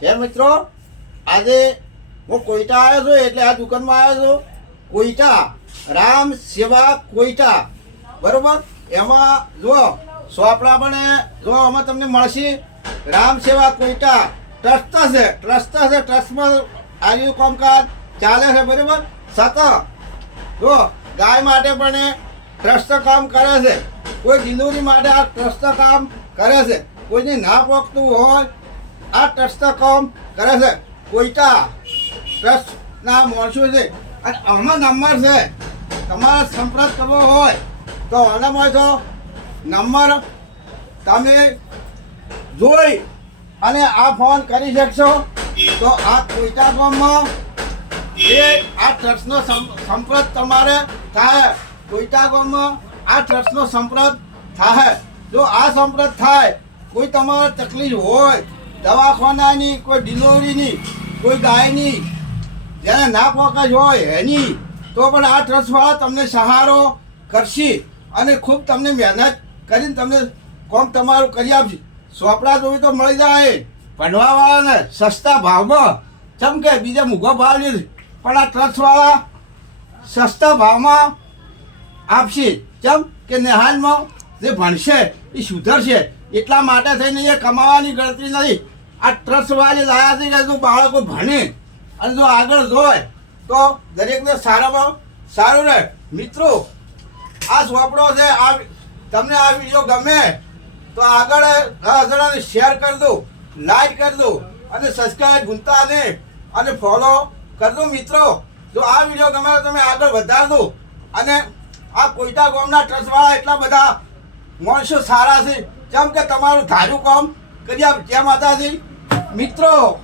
છે મિત્રો, આજે હું કોઈટા આવ્યો છું, એટલે આ દુકાનમાં આવ્યો છું. કોઈટા રામ સેવા કોઈટા, બરોબર. એમાં જો સોપડા પણ જો આમાં તમને મળશે. રામ સેવા કોઈટા ટ્રસ્ટ છે, ટ્રસ્ટમાં આવ્યું કામકાજ ચાલે છે, બરોબર. સતત જો ગાય માટે પણ ટ્રસ્ટ કામ કરે છે. કોઈ ડિલિવરી માટે આ ટ્રસ્ટ કામ કરે છે. કોઈને ના પોગતું હોય આ ટ્રસ્ટ કામ કરે છે. કોઈટા ટ્રસ્ટના માણસો છે. અને આમાં નંબર છે, તમારે સંપર્ક કરવો હોય તો આનામાં તો નંબર તમે જોઈ અને આ ફોન કરી શકશો. તો આ કોઈટા ગામમાં એ આ ટ્રસ્ટનો સંપર્ક તમારે થાય. કોઈટા ગામમાં આ ટ્રસ્ટનો સંપર્ક થાય. જો આ સંપર્ક થાય, કોઈ તમારે તકલીફ હોય દવાખાનાની, કોઈ ડિલિવરીની, કોઈ ગાયની, જેને ના પોકાજ હોય એની, તો પણ આ ટ્રસ્ટવાળા તમને સહારો કરશે અને ખૂબ તમને મહેનત કરીને તમને કામ તમારું કરી આપશે. સોપડા જોઈ તો મળી જાય ભણવાવાળાને સસ્તા ભાવમાં. ચમ કે બીજા મોંઘો ભાવ નથી, પણ આ ટ્રસ્ટવાળા સસ્તા ભાવમાં આપશે. ચમ કે નેહાલમાં જે ભણશે એ સુધરશે, એટલા માટે થઈને એ કમાવાની ગણતરી નથી. આ ટ્રસ્ટવાળી લાયા છે કે જો બાળકો ભણે અને જો આગળ જોય તો દરેકને સારામાં સારું રહે. મિત્રો, આ સોપડો છે, આ તમને આ વિડીયો ગમે તો આગળ જણાને શેર કરી દો, લાઈક કરી દો અને સબસ્ક્રાઈબ ભૂલતા નહીં અને ફોલો કરી દો. મિત્રો, જો આ વિડીયો ગમે તો તમે આગળ વધારજો. અને આ કોઈટા ગામના ટ્રસ્ટવાળા એટલા બધા માણસો સારા છે, જેમ કે તમારું ધાર્યું કામ કરી આપ. જય માતાજી મિત્રો.